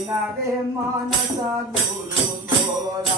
ವಿನರೆ ಮಾನಸ ಗುರು ಗೋರ